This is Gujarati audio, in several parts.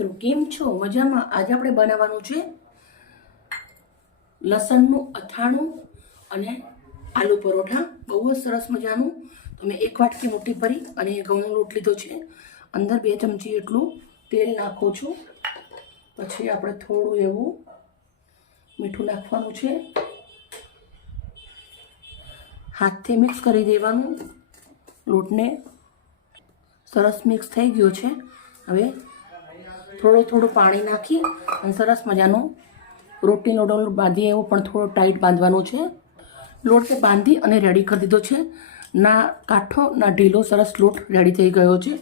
મિત્રો, કેમ છો? મજામાં? આજે આપણે બનાવવાનું છે લસણનું અથાણું અને આલુ પરોઠા. બહુ જ સરસ મજાનું. તમે એક વાટકી મોટી ભરી અને ઘઉંનો લોટ લીધો છે. અંદર બે ચમચી એટલું તેલ નાખો છો. પછી આપણે થોડું એવું મીઠું નાખવાનું છે. હાથથી મિક્સ કરી દેવાનું. લોટને સરસ મિક્સ થઈ ગયો છે. હવે થોડું થોડું પાણી નાખી અને સરસ મજાનો રોટીનો ડોલ બાંધીએ એવું પણ થોડો ટાઈટ બાંધવાનું છે. લોટ તે બાંધી અને રેડી કરી દીધો છે. ના કાઠો, ના ઢીલો, સરસ લોટ રેડી થઈ ગયો છે.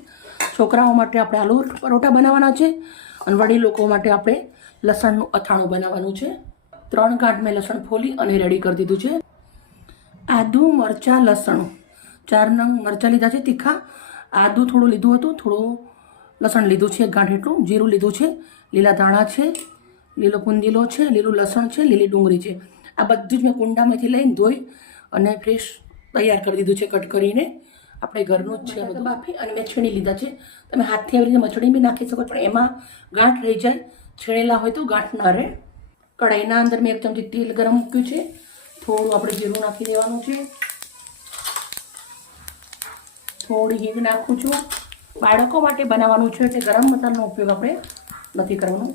છોકરાઓ માટે આપણે આલુ પરોઠા બનાવવાના છે અને વડીલ લોકો માટે આપણે લસણનું અથાણું બનાવવાનું છે. ત્રણ ગાંઠ મેં લસણ ફોલી અને રેડી કરી દીધું છે. આદુ, મરચાં, લસણ. ચાર નંગ મરચાં લીધા છે તીખા. આદુ થોડું લીધું હતું, થોડું લસણ લીધું છે ગાંઠ એટલું જીરું લીધું છે, લીલા ધાણા છે, લીલો કુંદીલો છે, લીલું લસણ છે, લીલી ડુંગળી છે. આ બધું જ મેં કુંડામાંથી લઈને ધોઈ અને ફ્રેશ તૈયાર કરી દીધું છે કટ કરીને. આપણે ઘરનું જ છે બાફી અને મેં છીણી લીધા છે. તમે હાથથી આવી રીતે મચડી બી નાખી શકો પણ એમાં ગાંઠ રહી જાય. છીણેલા હોય તો ગાંઠ ના રહે. કઢાઈના અંદર મેં એક ચમચી તેલ ગરમ મૂક્યું છે. થોડું આપણે જીરું નાખી દેવાનું છે. થોડી હિંગ નાખું છું. બાળકો માટે બનાવવાનું છે એટલે ગરમ મસાલાનો ઉપયોગ આપણે નથી કરવાનો.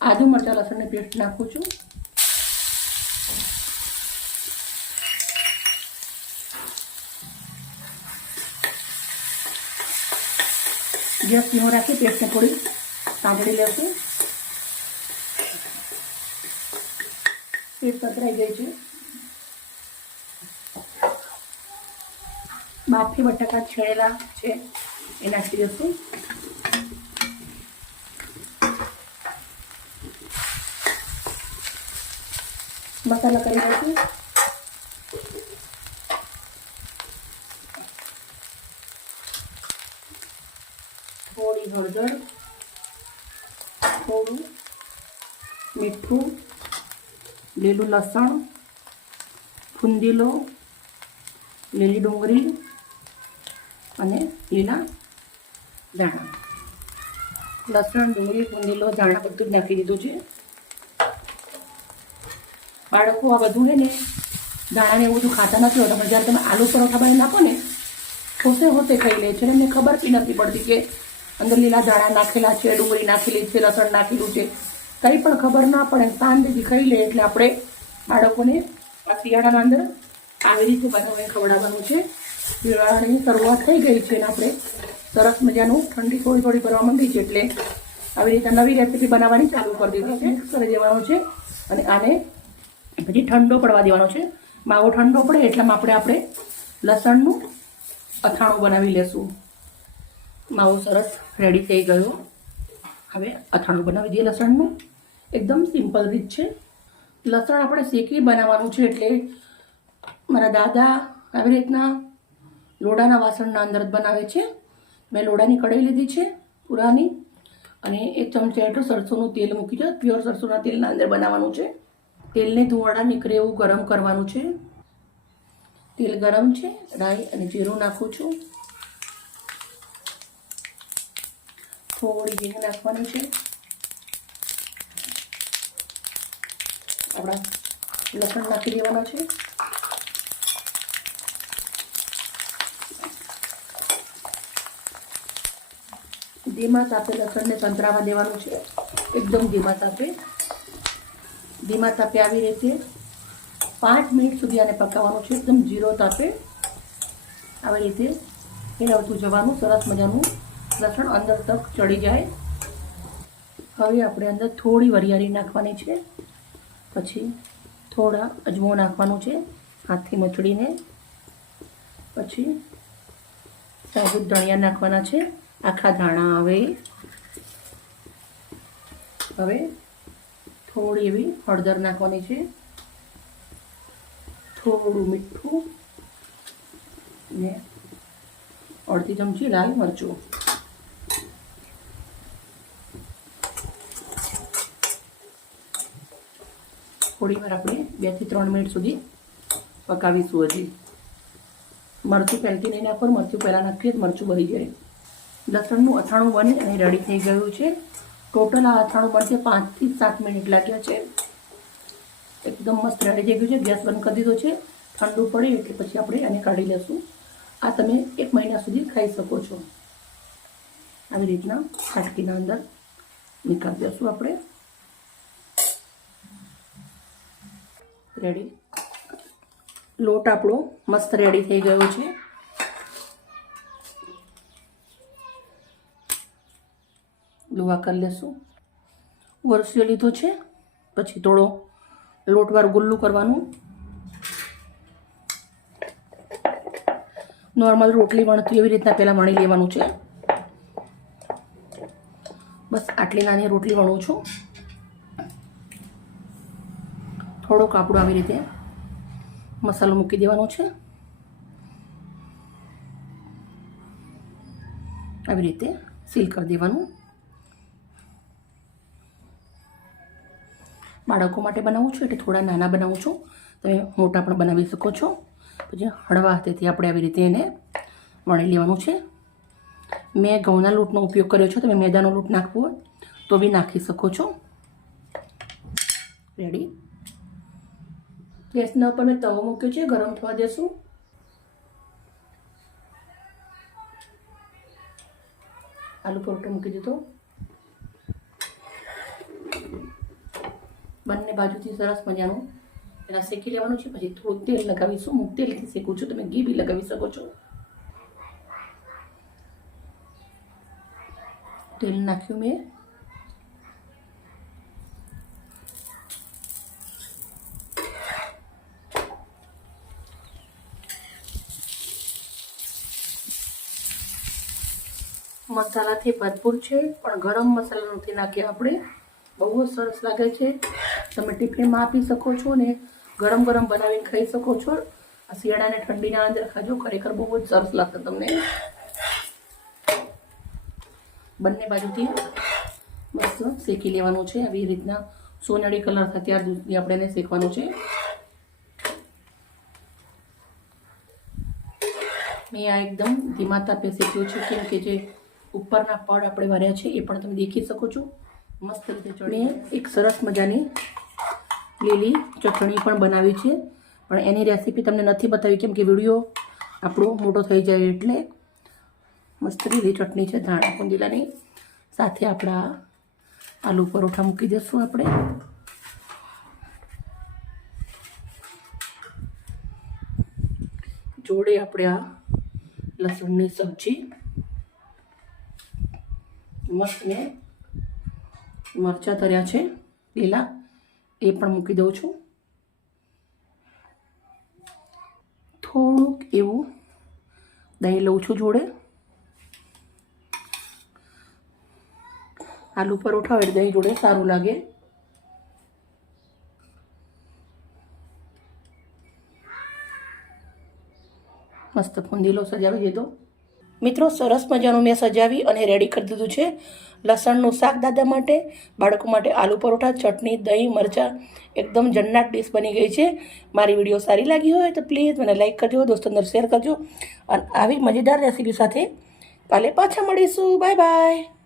આદુ, મરચાં, લસણની પેસ્ટ નાખું છું. ગેસ ધીમો રાખી પેસ્ટને થોડી સાંભળી લેશું. પેસ્ટ પતરાઈ ગઈ છે. બાફી બટાકા છેડેલા છે. એ નાખી દઈશું મસાલા કરી દઈશું થોડી હળદર, થોડું મીઠું, લીલું લસણ, ફૂંદીલો, લીલી ડુંગળી અને લીલા ધાણા લસણ, ડુંગળી ફુંદીલો ધાણા બધું જ નાખી દીધું છે. બાળકો, આ બધું છે ને દાણાને એવું બધું ખાતા નથી હોતા, પણ જ્યારે તમે આલુ પરોઠા બનાવી નાખો ને, હોતે હોતે ખાઈ લે છે. એમને ખબર બી નથી પડતી કે અંદર લીલા ધાણા નાખેલા છે, ડુંગળી નાખેલી છે, લસણ નાખેલું છે. કંઈ પણ ખબર ના પડે શાંતિથી ખાઈ લે એટલે આપણે બાળકોને આ શિયાળાના અંદર આવી રીતે બનાવીને ખવડાવવાનું છે. શિયાળાની શરૂઆત થઈ ગઈ છે અને આપણે. સરસ મજાનું ઠંડી થોડી થોડી ભરવા માંડી છે એટલે આવી રીતે નવી રેસીપી બનાવવાની ચાલુ કરી દીધી છે કરી દેવાનું છે અને આને પછી ઠંડો પડવા દેવાનો છે. માવો ઠંડો પડે એટલામાં આપણે આપણે લસણનું અથાણું બનાવી લેશું. માવો સરસ રેડી થઈ ગયો. હવે અથાણું બનાવી દઈએ લસણનું. એકદમ સિમ્પલ રીત છે. લસણ આપણે શેકી બનાવવાનું છે એટલે મારા દાદા આવી રીતના લોડાના વાસણના અંદર જ બનાવે છે. મેં લોડાની કઢાઈ લીધી છે, પુરાની. અને એક ચમચા એટલું સરસોનું તેલ મૂકી છે પ્યોર સરસોના તેલના અંદર બનાવવાનું છે. તેલને ધુવાડા નીકળે એવું ગરમ કરવાનું છે. તેલ ગરમ છે, રાઈ અને જીરું નાખું છું. થોડી હિંગ નાખવાની છે. આપણા લસણ નાખી દેવાના છે. ધીમા તાપે લસણને સંતરાવા દેવાનું છે. એકદમ ધીમા તાપે. ધીમા તાપે આવી રીતે પાંચ મિનિટ સુધી આને પકાવવાનું છે. એકદમ જીરો તાપે આવી રીતે ફેરવતું જવાનું, સરસ મજાનું લસણ અંદર તક ચડી જાય. હવે આપણે અંદર થોડી વરિયાળી નાખવાની છે. પછી થોડા અજમો નાખવાનું છે હાથથી મચડીને. પછી સાબુત ધણિયા નાખવાના છે. આખા ધાણા આવે. હવે થોડી એવી હળદર નાખવાની છે. થોડું મીઠું ને અડધી ચમચી લાલ મરચું. થોડી વાર આપણે બેથી ત્રણ મિનિટ સુધી પકાવીશું હજી. મરચું પહેલથી નહીં નાખવાનું, મરચું પહેલાં નાખીએ મરચું બળી જાય. લસણનું અથાણું બની અને રેડી થઈ ગયું છે. ટોટલ આ અથાણું બનશે પાંચથી સાત મિનિટ લાગ્યા છે. એકદમ મસ્ત રેડી થઈ ગયું છે. ગેસ બંધ કરી દીધો છે. ઠંડુ પડે એટલે પછી આપણે આને કાઢી લેશું. આ તમે એક મહિના સુધી ખાઈ શકો છો. આવી રીતના ખાટકીના અંદર નીકાળી દઈશું આપણે. રેડી લોટ આપણો મસ્ત રેડી થઈ ગયો છે. લુવા કરી લેશું. વરસ્યો લીધો છે, પછી થોડો લોટવાર ગુલ્લું કરવાનું. નોર્મલ રોટલી વણતી એવી રીતના પહેલાં વણી લેવાનું છે. બસ આટલી નાની રોટલી વણું છું. થોડો કાપડો આવી રીતે મસાલો મૂકી દેવાનો છે. આવી રીતે સીલ કરી દેવાનું. બાળકો માટે બનાવું છું, એટલે થોડા નાના બનાવું છું. તમે મોટા પણ બનાવી શકો છો. પછી હળવા હાથેથી આપણે આવી રીતે એને વણી લેવાનું છે. મેં ઘઉંના લોટનો ઉપયોગ કર્યો છે, તમે મેદાનો લોટ નાખવો હોય તો બી નાખી શકો છો. રેડી ગેસના ઉપર મેં તવો મૂક્યો છે, ગરમ થવા દેશું. આલુ પરોઠો મૂકી દીધો. બંને બાજુથી સરસ મજાનું એના શેકી લેવાનું છે, પછી થોડું તેલ લગાવીશું. હું તેલથી શેકું છું, તમે ઘી બી લગાવી શકો છો. તેલ નાખ્યું મેં. મસાલાથી ભરપૂર છે, પણ ગરમ મસાલા નથી નાખ્યા આપણે. બહુ જ સરસ લાગે છે. તમે ટિફિનમાં આપી શકો છો ને ગરમ ગરમ બનાવીને ખાઈ શકો છો. આ શિયાળાને ઠંડીના અંદર ખાજો, ખરેખર બહુ જ સરસ લાગશે તમને. બંને બાજુથી મસ્ત શેકી લેવાનું છે. આવી રીતના સોનેરી કલર થાય ત્યાર સુધી આપણે એને શેકવાનું છે. મેં આ એકદમ ધીમા તાપે શેક્યું છે, કેમ કે જે ઉપરના પડ આપણે વાર્યા છે એ પણ તમે દેખી શકો છો. મસ્ત રીતે ચડી એક સરસ મજાની લીલી ચટણી પણ બનાવી છે. પણ એની રેસીપી તમને નથી બતાવી કેમ કે વીડિયો આપણો મોટો થઈ જાય એટલે મસ્ત લીલી ચટણી છે, ધાણા કુંદીલાની સાથે આપણા આલુ પરોઠા મૂકી દઈશું આપણે. જોડે આપણે આ લસણની સબ્જી મસ્ત મેં મરચાં તર્યા છે લીલા. એ પણ મૂકી દઉં છું. થોડુંક એવું દહીં લઉં છું જોડે. આલુ પરોઠા હોય દહીં જોડે સારું લાગે. મસ્ત ફુંદીલો સજાવી દીધો. મિત્રો, સરસ મજાનું મેં સજાવી અને રેડી કરી દીધું છે. લસણનું શાક દાદા માટે, બાળકો માટે આલુ પરોઠા, ચટણી, દહીં, મરચાં, એકદમ જન્નાટ ડીશ બની ગઈ છે. મારી વીડિયો સારી લાગી હોય તો પ્લીઝ મને લાઇક કરજો, દોસ્તો અંદર શેર કરજો. અને આવી મજેદાર રેસીપી સાથે કાલે પાછા મળીશું. Bye bye